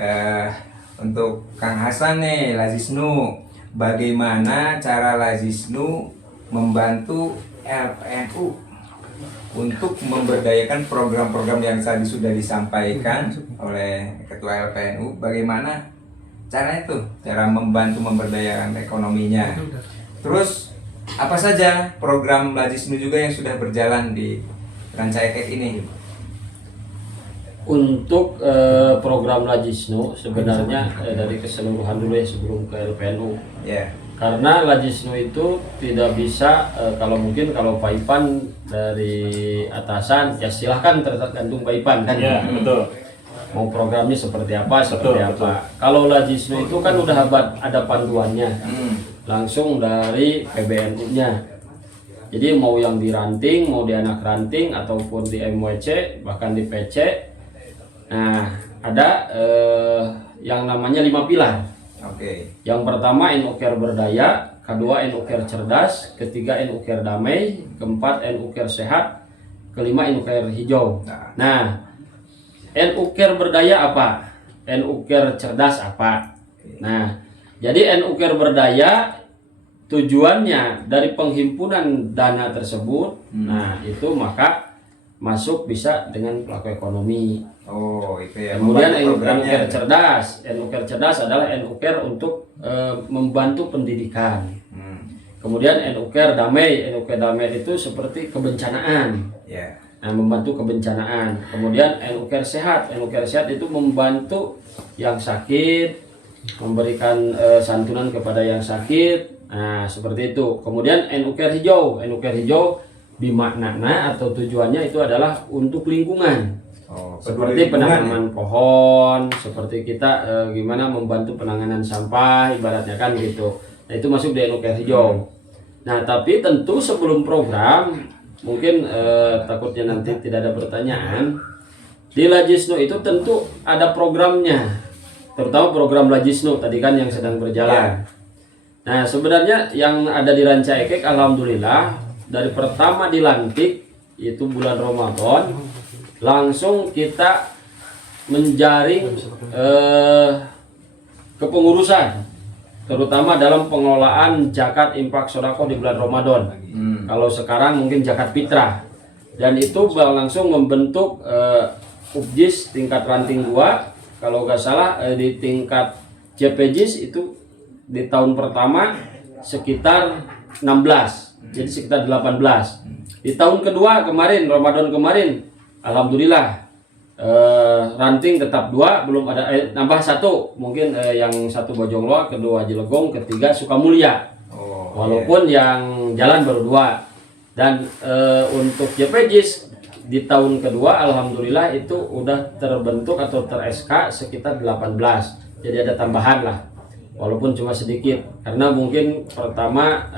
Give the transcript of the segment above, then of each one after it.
eh, untuk Kang Hasan nih, Lazisnu, bagaimana cara Lazisnu membantu LPNU untuk memberdayakan program-program yang tadi sudah disampaikan oleh Ketua LPNU? Bagaimana caranya tuh, cara membantu memberdayakan ekonominya? Terus apa saja program Lazisnu juga yang sudah berjalan di Ranca Ekek ini? Untuk program Lazisnu sebenarnya dari keseluruhan dulu ya sebelum ke LPNU. Ya. Karena Lazisnu itu tidak bisa kalau Pak Ipan dari atasan ya silahkan tergantung Pak Ipan kan. Ya, betul. Mau programnya seperti apa, Betul. Kalau Lazisnu itu kan udah ada panduannya. Langsung dari PBNU-nya. Jadi mau yang di ranting, mau di anak ranting ataupun di MWC, bahkan di PC. Nah, ada yang namanya 5 pilar. Oke. Yang pertama NU-Care berdaya, kedua NU-Care cerdas, ketiga NU-Care damai, keempat NU-Care sehat, kelima NU-Care hijau. Nah, NU-Care berdaya apa? NU-Care cerdas apa? Nah, jadi NU-Care berdaya tujuannya dari penghimpunan dana tersebut, nah itu maka masuk bisa dengan pelaku ekonomi. Oh, itu ya. Kemudian programnya. NU-Care cerdas, NU-Care cerdas adalah NU-Care untuk membantu pendidikan. Kemudian NU-Care damai, NU-Care damai itu seperti kebencanaan. Ya. Nah, membantu kebencanaan. Kemudian NU-Care sehat, NU-Care sehat itu membantu yang sakit, memberikan santunan kepada yang sakit. Nah, seperti itu. Kemudian NU-Care hijau, NU-Care hijau bimaknana atau tujuannya itu adalah untuk lingkungan. Seperti penanaman pohon, seperti kita gimana membantu penanganan sampah, ibaratnya kan gitu. Nah, itu masuk di NU-Care hijau. Nah, tapi tentu sebelum program, mungkin takutnya nanti tidak ada pertanyaan. Di Lazisnu itu tentu ada programnya, terutama program Lazisnu tadi kan yang sedang berjalan. Nah, sebenarnya yang ada di Ranca Ekek, alhamdulillah dari pertama dilantik itu bulan Ramadan, langsung kita menjaring kepengurusan, terutama dalam pengelolaan zakat infak sodako di bulan Ramadan. Kalau sekarang mungkin zakat fitrah, dan itu langsung membentuk UPJIS tingkat ranting 2. Kalau nggak salah di tingkat JPJIS itu di tahun pertama sekitar 16, jadi sekitar 18. Di tahun kedua kemarin, Ramadan kemarin, alhamdulillah ranting tetap 2, belum ada nambah 1, mungkin yang 1 Bojongloa, kedua Jelegong, ketiga Sukamulya. Walaupun yang jalan baru 2. Dan untuk JPJIS di tahun kedua alhamdulillah itu udah terbentuk atau ter-SK sekitar 18. Jadi ada tambahan lah. Walaupun cuma sedikit, karena mungkin pertama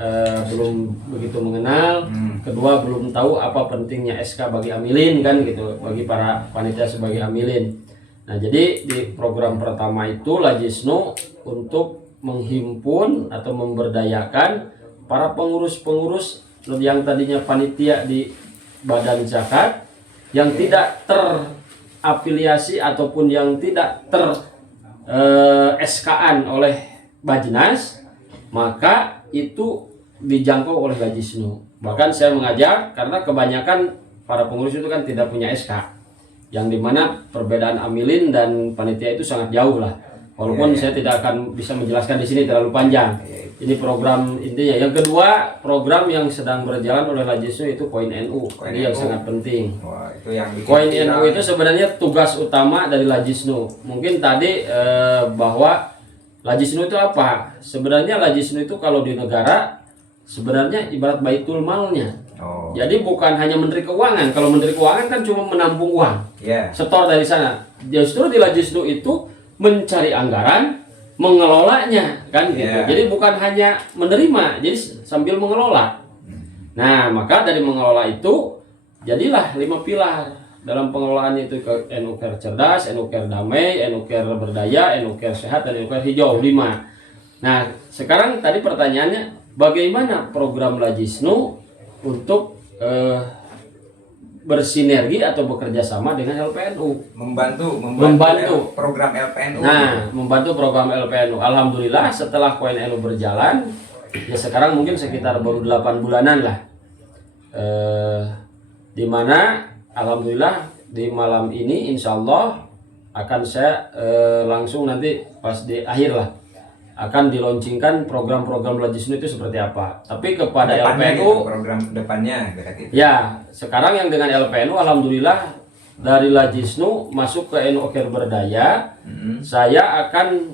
belum begitu mengenal, kedua belum tahu apa pentingnya SK bagi amilin kan gitu, bagi para panitia sebagai amilin. Nah, jadi di program pertama itu Lazisnu untuk menghimpun atau memberdayakan para pengurus-pengurus yang tadinya panitia di badan zakat yang tidak terafiliasi ataupun yang tidak ter SK-an oleh Bajnas, maka itu dijangkau oleh Lazisnu. Bahkan saya mengajak karena kebanyakan para pengurus itu kan tidak punya SK, yang dimana perbedaan amilin dan panitia itu sangat jauh lah. Walaupun saya tidak akan bisa menjelaskan di sini terlalu panjang. Ini program intinya. Yang kedua, program yang sedang berjalan oleh Lazisnu itu Koin NU. Ini yang sangat penting. Wah, itu yang Koin NU itu sebenarnya tugas utama dari Lazisnu. Mungkin tadi bahwa Lazisnu itu apa? Sebenarnya Lazisnu itu kalau di negara sebenarnya ibarat baitul malnya. Jadi bukan hanya Menteri Keuangan. Kalau Menteri Keuangan kan cuma menampung uang, setor dari sana. Justru di Lazisnu itu mencari anggaran, mengelolanya kan gitu. Jadi bukan hanya menerima, jadi sambil mengelola. Nah, maka dari mengelola itu jadilah 5 pilar dalam pengelolaan itu, ke NU-Care cerdas, NU-Care damai, NU-Care berdaya, NU-Care sehat, dan NU-Care hijau 5. Nah, sekarang tadi pertanyaannya bagaimana program Lazisnu untuk bersinergi atau bekerja sama dengan LPNU. Membantu program LPNU. Nah, membantu program LPNU. Alhamdulillah setelah Koin NU berjalan, ya sekarang mungkin sekitar baru 8 bulanan lah. Di mana alhamdulillah di malam ini insya Allah akan saya langsung nanti pas di akhir lah akan dilaunchingkan program-program Lajisnu itu seperti apa. Tapi kepada Depannya LPNU gitu, program depannya berarti. ya sekarang yang dengan LPNU alhamdulillah dari Lajisnu masuk ke NU Care Berdaya, saya akan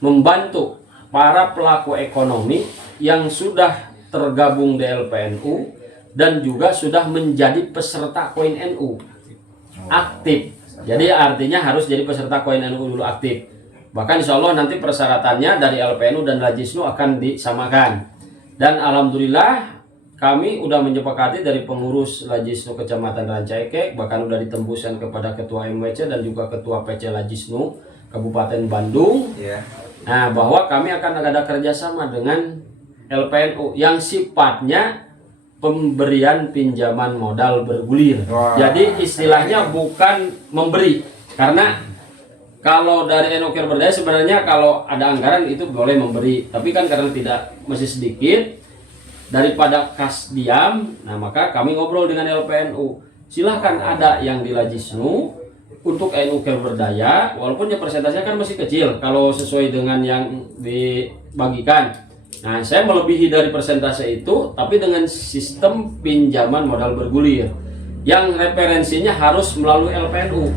membantu para pelaku ekonomi yang sudah tergabung di LPNU dan juga sudah menjadi peserta Koin NU aktif. Jadi artinya harus jadi peserta Koin NU dulu aktif. Bahkan insya Allah nanti persyaratannya dari LPNU dan Lajisnu akan disamakan. Dan alhamdulillah kami udah menyepakati dari pengurus Lajisnu Kecamatan Rancaikek, bahkan udah ditembuskan kepada Ketua MWC dan juga Ketua PC Lajisnu Kabupaten Bandung. Yeah. Nah, bahwa kami akan ada kerjasama dengan LPNU yang sifatnya pemberian pinjaman modal bergulir. Wah. Jadi istilahnya bukan memberi, karena kalau dari NU Care Berdaya sebenarnya kalau ada anggaran itu boleh memberi, tapi kan karena tidak masih sedikit daripada kas diam, nah maka kami ngobrol dengan LPNU. Silahkan ada yang di Lajisnu untuk NU Care Berdaya, walaupun ya persentasenya kan masih kecil kalau sesuai dengan yang dibagikan. Nah, saya melebihi dari persentase itu, tapi dengan sistem pinjaman modal bergulir yang referensinya harus melalui LPNU.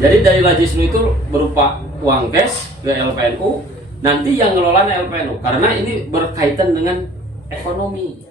Jadi dari Lajisnu itu berupa uang cash ke LPNU, nanti yang ngelola LPNU, karena ini berkaitan dengan ekonomi.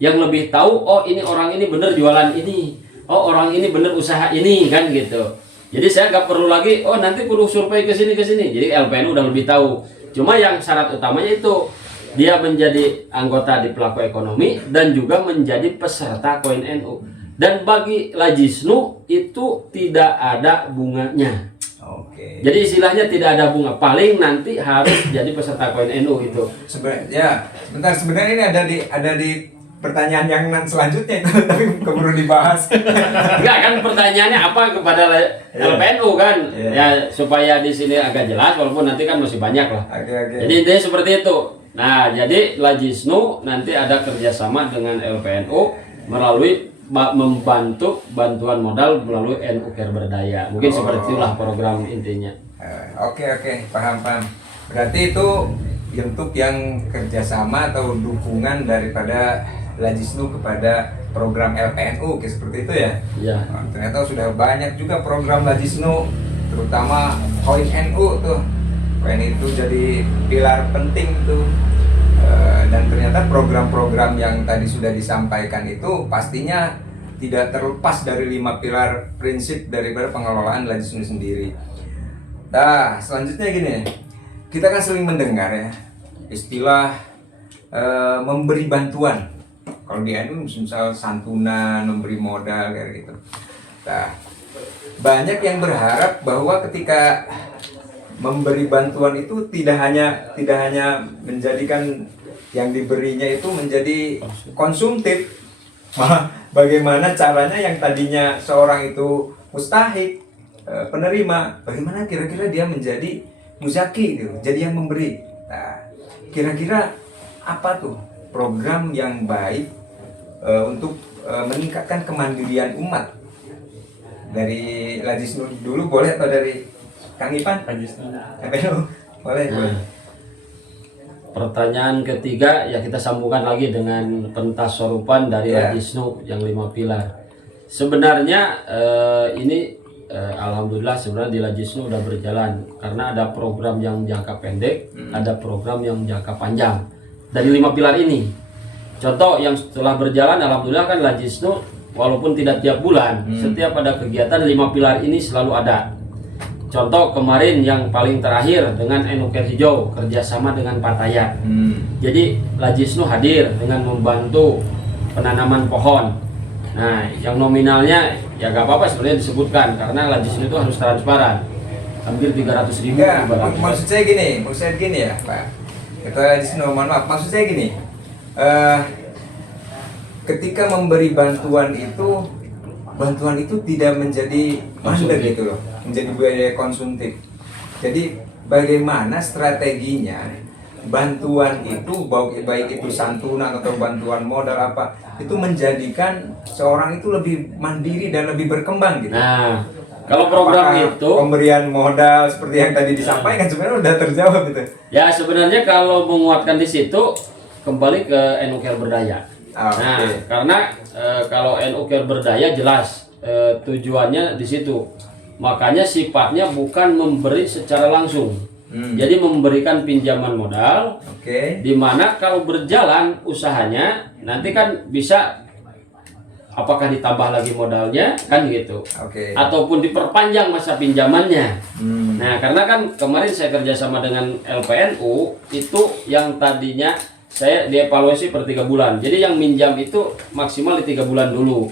Yang lebih tahu, oh ini orang ini bener jualan ini, oh orang ini bener usaha ini, kan gitu. Jadi saya nggak perlu lagi, oh nanti perlu survei ke sini. Jadi LPNU udah lebih tahu. Cuma yang syarat utamanya itu dia menjadi anggota di pelaku ekonomi dan juga menjadi peserta Koin NU. Dan bagi Lajisnu itu tidak ada bunganya. Oke. Jadi istilahnya tidak ada bunga. Paling nanti harus jadi peserta Koin NU itu. Sebenarnya ini ada di pertanyaan yang selanjutnya itu, tapi keburu dibahas. Enggak kan pertanyaannya apa kepada LPNU kan? Ya supaya di sini agak jelas walaupun nanti kan masih banyak lah. Jadi intinya seperti itu. Nah, jadi Lajisnu nanti ada kerjasama dengan LPNU melalui membantu bantuan modal melalui NU Care Berdaya. Mungkin seperti itulah program intinya. Oke, paham. Berarti itu bentuk yang kerjasama atau dukungan daripada Lajisnu kepada program LPNU, kayak seperti itu ya? Iya. Nah, ternyata sudah banyak juga program Lajisnu, terutama Koin NU tuh. Koin itu jadi pilar penting tuh. Dan ternyata program-program yang tadi sudah disampaikan itu pastinya tidak terlepas dari 5 pilar prinsip daripada pengelolaan Lajisnu sendiri. Nah, selanjutnya gini, kita kan sering mendengar ya istilah memberi bantuan. Kalau di NU misal santunan, memberi modal kayak gitu. Nah, banyak yang berharap bahwa ketika memberi bantuan itu tidak hanya menjadikan yang diberinya itu menjadi konsumtif, malah bagaimana caranya yang tadinya seorang itu mustahik penerima, bagaimana kira-kira dia menjadi muzaki gitu, jadi yang memberi. Nah, kira-kira apa tuh program yang baik untuk meningkatkan kemandirian umat? Dari Lajisnu dulu boleh atau dari Kang Ipan? Boleh. Pertanyaan ketiga ya kita sambungkan lagi dengan pentas sorupan dari Lajisnu yang 5 pilar. Sebenarnya ini alhamdulillah sebenarnya di Lajisnu udah berjalan karena ada program yang jangka pendek, ada program yang jangka panjang dari 5 pilar ini. Contoh yang setelah berjalan alhamdulillah kan Lajisnu walaupun tidak tiap bulan, setiap ada kegiatan 5 pilar ini selalu ada. Contoh kemarin yang paling terakhir dengan NU Care Hijau kerjasama dengan Partayat. Jadi Lajisnu hadir dengan membantu penanaman pohon. Nah, yang nominalnya ya gak apa-apa sebenarnya disebutkan karena Lajisnu itu harus transparan. Hampir 300.000. Maksud saya gini ya Pak. Kita Lajisnu, mohon maaf. Maksud saya gini. ketika memberi bantuan itu tidak menjadi mandek gitu loh, menjadi biaya konsumtif. Jadi bagaimana strateginya bantuan itu, baik itu santunan atau bantuan modal apa, itu menjadikan seorang itu lebih mandiri dan lebih berkembang gitu. Nah, kalau program Apakah itu pemberian modal seperti yang tadi disampaikan sebenarnya udah terjawab gitu. ya sebenarnya kalau menguatkan di situ kembali ke NU Care Berdaya. Nah, Oke. karena kalau NU Care Berdaya jelas tujuannya di situ. Makanya sifatnya bukan memberi secara langsung. Jadi memberikan pinjaman modal, Oke. di mana kalau berjalan usahanya nanti kan bisa apakah ditambah lagi modalnya kan gitu. Oke. Ataupun diperpanjang masa pinjamannya. Hmm. Nah, karena kan kemarin saya kerjasama dengan LPNU itu yang tadinya saya dievaluasi per 3 bulan. Jadi yang minjam itu maksimal di 3 bulan dulu.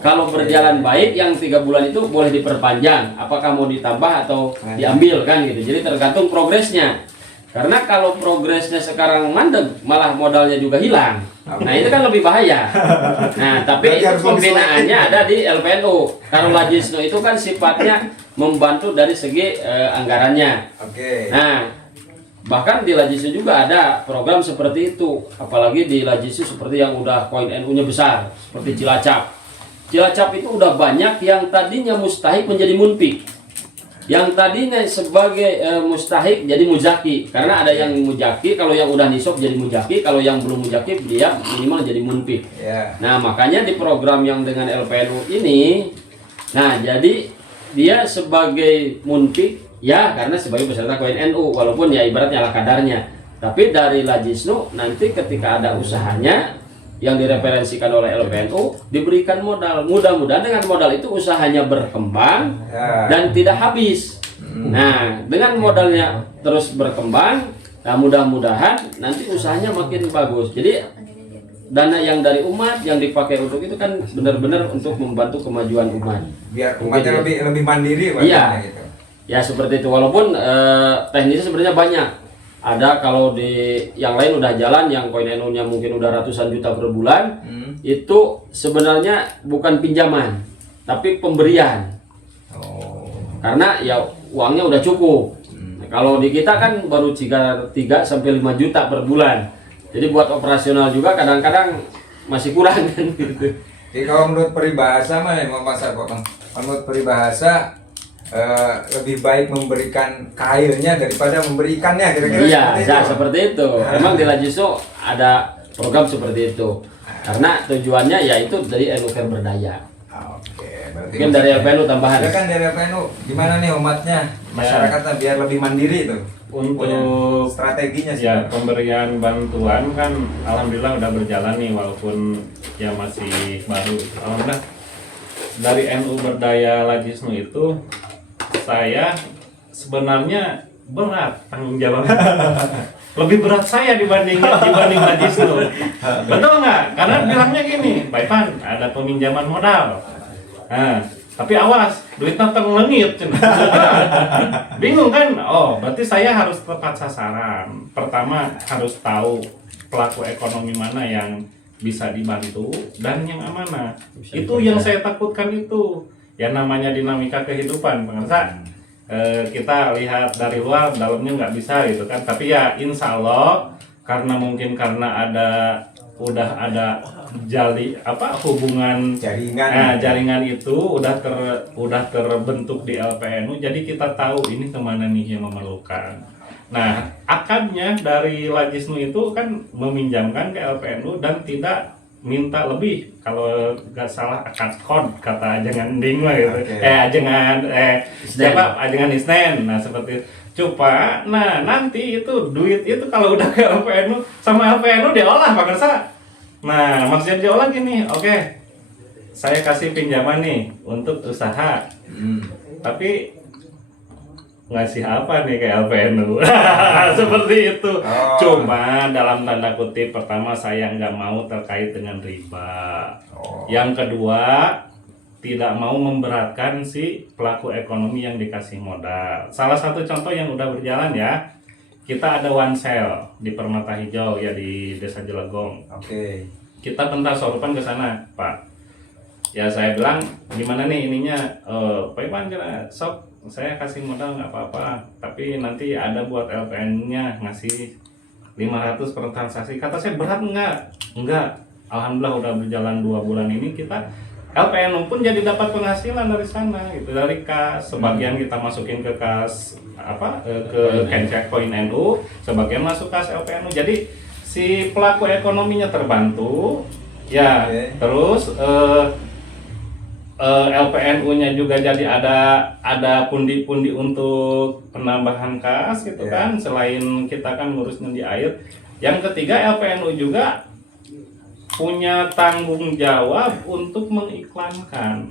Kalau berjalan baik, yang 3 bulan itu boleh diperpanjang. Apakah mau ditambah atau diambil kan gitu. Jadi tergantung progresnya. Karena kalau progresnya sekarang mandek, malah modalnya juga hilang. Nah itu kan lebih bahaya. Nah tapi Berarti itu harus pembinaannya ada di LPNU. Karena Lajisnu itu kan sifatnya membantu dari segi anggarannya. Oke. Nah bahkan di Lajisnu juga ada program seperti itu. Apalagi di Lajisnu seperti yang udah koin NU-nya besar, seperti Cilacap. Cilacap itu udah banyak yang tadinya mustahik menjadi munpik, yang tadinya sebagai mustahik jadi muzaki, karena ada yang muzaki, kalau yang udah nisab jadi muzaki, kalau yang belum muzaki dia minimal jadi munpik. Nah makanya di program yang dengan LPNU ini, nah jadi dia sebagai munpik ya karena sebagai peserta koin NU, walaupun ya ibaratnya ala kadarnya, tapi dari Lajisnu nanti ketika ada usahanya yang direferensikan oleh LPNU diberikan modal, mudah-mudahan dengan modal itu usahanya berkembang dan tidak habis. Nah dengan modalnya terus berkembang, nah mudah-mudahan nanti usahanya makin bagus. Jadi dana yang dari umat yang dipakai untuk itu kan benar-benar untuk membantu kemajuan umat, Biar umatnya lebih mandiri. Iya gitu. ya seperti itu. Walaupun teknisnya sebenarnya banyak. Ada kalau di yang lain udah jalan, yang koin NU-nya mungkin udah ratusan juta per bulan, itu sebenarnya bukan pinjaman, tapi pemberian. Karena ya uangnya udah cukup. Nah, kalau di kita kan baru 3 sampai 5 juta per bulan. Jadi buat operasional juga kadang-kadang masih kurang kan gitu. Jadi kalau menurut peribahasa mah, menurut peribahasa lebih baik memberikan kailnya daripada memberi ikannya, kira-kira Iya, seperti ya, itu. seperti itu. Memang di Lajisnu ada program seperti itu. Karena tujuannya yaitu dari NU Care Berdaya. Oke, berarti Mungkin dari LPNU tambahan. ada kan dari LPNU, gimana nih umatnya, masyarakatnya biar lebih mandiri tuh? Punya Untuk strateginya sih. ya pemberian bantuan kan alhamdulillah udah berjalan nih, walaupun ya masih baru. Alhamdulillah dari NU Berdaya Lajisnu itu saya sebenarnya berat tanggung jawabnya. Lebih berat saya dibanding Lajisnu. Betul nggak? Karena bilangnya gini, Pak Ivan ada peminjaman modal. Nah, tapi awas, duitnya terlengit. Bingung kan? Oh, berarti saya harus tepat sasaran. Pertama harus tahu pelaku ekonomi mana yang bisa dibantu dan yang mana. Itu yang saya takutkan itu. Ya namanya dinamika kehidupan, pemirsa. Kita lihat dari luar, dalamnya nggak bisa gitu kan. Tapi ya insya Allah karena mungkin karena udah ada hubungan jaringan itu udah terbentuk di LPNU, jadi kita tahu ini kemana nih yang memerlukan. Nah akadnya dari Lajisnu itu kan meminjamkan ke LPNU dan tidak minta lebih, kalau nggak salah akad kod kata ajengan ding lah gitu. Ajengan Isnen. Nah seperti coba. Nah nanti itu duit itu kalau udah ke LPNU sama LPNU diolah Pak Kersa. Nah maksudnya diolah gini, oke, saya kasih pinjaman nih untuk usaha, tapi ngasih apa nih ke LPNU? Seperti itu. Cuma dalam tanda kutip, pertama saya nggak mau terkait dengan riba. Yang kedua, tidak mau memberatkan si pelaku ekonomi yang dikasih modal. Salah satu contoh yang udah berjalan ya, kita ada one sale di Permata Hijau ya di Desa Jelegong. Oke. kita bentar sorupan ke sana, Pak. Ya saya bilang gimana nih ininya, Pak Iwan sok saya kasih modal nggak apa-apa, tapi nanti ada buat LPN-nya ngasih 500 per transaksi. Kata saya berat enggak. Alhamdulillah udah berjalan 2 bulan ini kita LPN pun jadi dapat penghasilan dari sana gitu, dari kas. Sebagian kita masukin ke kas ke Kencek Koin NU, sebagian masuk kas LPN. Jadi si pelaku ekonominya terbantu ya. Terus LPNU-nya juga jadi ada pundi-pundi untuk penambahan kas gitu kan, selain kita kan ngurusnya di air. Yang ketiga, LPNU juga punya tanggung jawab untuk mengiklankan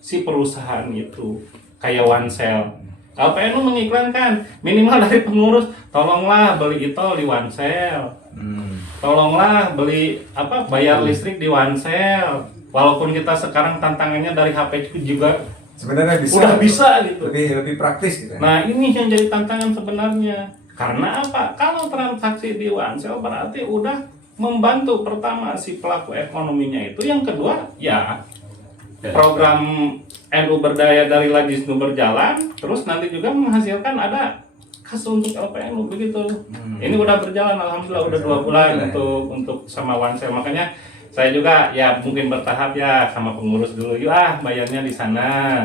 si perusahaan itu, kayak OneCell. LPNU mengiklankan minimal dari pengurus, tolonglah beli itu di OneCell, tolonglah beli bayar listrik di OneCell. Walaupun kita sekarang tantangannya dari HP juga sebenarnya udah bisa gitu. Lebih praktis gitu. Nah, ini yang jadi tantangan sebenarnya. Karena apa? Kalau transaksi di OneCell berarti udah membantu pertama si pelaku ekonominya itu. Yang kedua, ya program NU Berdaya dari Lajisnu berjalan, terus nanti juga menghasilkan ada kas untuk LPNU begitu. Ini udah berjalan, alhamdulillah udah 2 bulan untuk sama OneCell. Makanya saya juga ya mungkin bertahap ya sama pengurus dulu, bayarnya di sana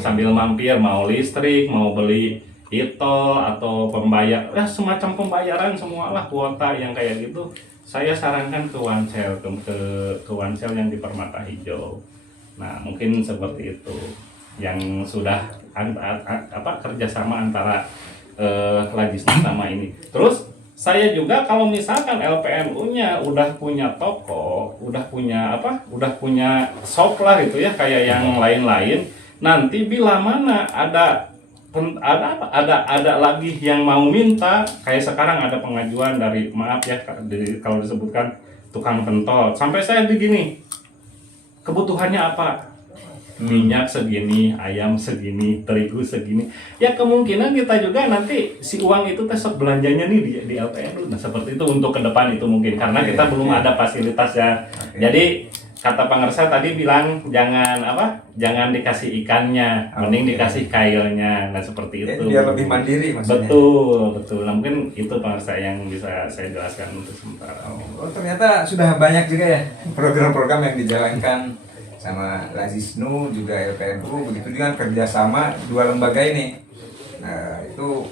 sambil mampir, mau listrik, mau beli e-tol atau pembayar, semacam pembayaran semualah, kuota yang kayak gitu. Saya sarankan ke OneCell, ke OneCell yang di Permata Hijau. Nah mungkin seperti itu yang sudah kerjasama antara Lajisnu sama ini. Terus saya juga kalau misalkan LPNU-nya udah punya toko, udah punya shop lah gitu ya, kayak yang lain-lain, nanti bila mana ada lagi yang mau minta, kayak sekarang ada pengajuan dari, maaf ya kalau disebutkan tukang pentol, sampai saya begini, kebutuhannya apa? Minyak segini, ayam segini, terigu segini. Ya kemungkinan kita juga nanti si uang itu tesok belanjanya nih di LPNU. Nah seperti itu untuk ke depan itu mungkin, karena kita belum ada fasilitas ya. Jadi kata Pak Ngersa tadi bilang jangan dikasih ikannya, mending dikasih kailnya. Nah seperti itu. Biar lebih mandiri maksudnya. Betul. Nah, mungkin itu Pak Ngersa yang bisa saya jelaskan untuk sementara. Oh ternyata sudah banyak juga ya program-program yang dijalankan sama Lajisnu juga LPNU, begitu dengan kerjasama 2 lembaga ini. Nah itu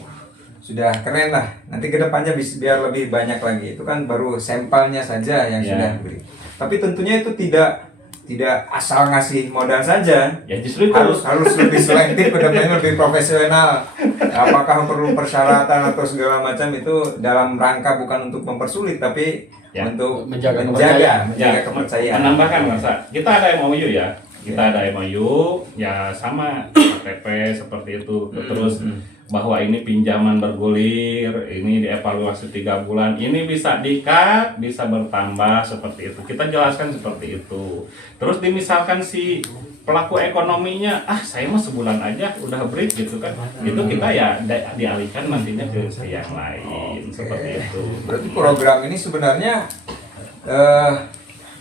sudah keren lah. Nanti kedepannya biar lebih banyak lagi. Itu kan baru sampelnya saja yang sudah diberi. Tapi tentunya itu tidak asal ngasih modal saja. Ya justru itu harus lebih selektif, kedepannya lebih profesional. Apakah perlu persyaratan atau segala macam, itu dalam rangka bukan untuk mempersulit, tapi untuk menjaga kepercayaan. Menambahkan masa kita ada MOU ya, ada MOU ya sama KTP seperti itu. Terus bahwa ini pinjaman bergulir, ini dievaluasi 3 bulan, ini bisa di-cut, bisa bertambah seperti itu. Kita jelaskan seperti itu. Terus dimisalkan si pelaku ekonominya, saya mah sebulan aja udah break gitu kan. Itu kita ya dialihkan nantinya ke yang lain. Seperti itu. Berarti program ini sebenarnya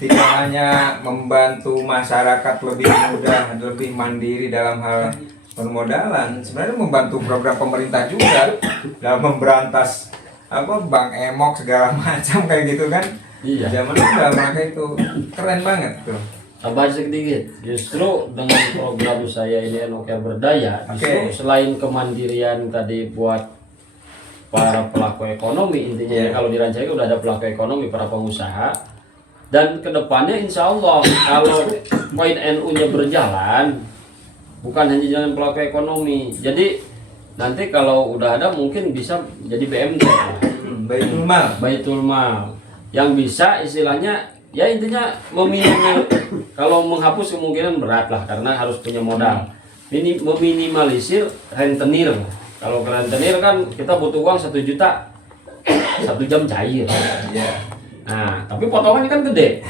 tidak hanya membantu masyarakat lebih mudah, lebih mandiri dalam hal permodalan, sebenarnya membantu program pemerintah juga dalam memberantas bank emok segala macam kayak gitu kan. Iya. Zaman itu dalam rangka itu keren banget tuh. Tambah sedikit, justru dengan program saya ini NU Berdaya, justru selain kemandirian tadi buat para pelaku ekonomi, intinya kalau di Rancaikek udah ada pelaku ekonomi, para pengusaha, dan kedepannya insya Allah kalau Koin NU-nya berjalan, bukan hanya jalan pelaku ekonomi, jadi nanti kalau udah ada mungkin bisa jadi BMT, Baitul Mal, yang bisa istilahnya ya intinya kalau menghapus kemungkinan berat lah karena harus punya modal, meminimalisir rentenir. Kalau ke rentenir kan kita butuh uang 1 juta 1 jam cair. Nah tapi potongannya kan gede,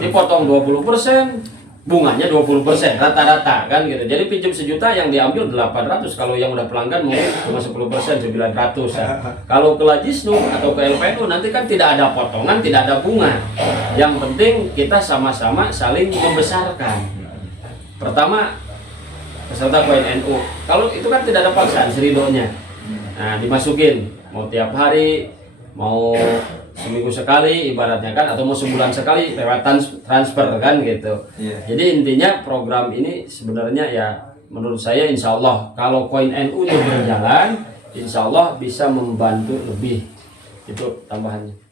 dipotong 20%, bunganya 20% rata-rata kan gitu. Jadi pinjam 1 juta yang diambil 800, kalau yang udah pelanggan mungkin cuma 10% 900 ya. Kalau ke Lajisnu atau ke LPNU nanti kan tidak ada potongan, tidak ada bunga. Yang penting kita sama-sama saling membesarkan. Pertama peserta koin NU, kalau itu kan tidak ada paksaan seridonya. Nah, dimasukin mau tiap hari, mau seminggu sekali ibaratnya kan, atau mau sebulan sekali lewat transfer kan gitu. Jadi intinya program ini sebenarnya ya menurut saya insya Allah kalau koin NU ini berjalan, insya Allah bisa membantu lebih, itu tambahannya.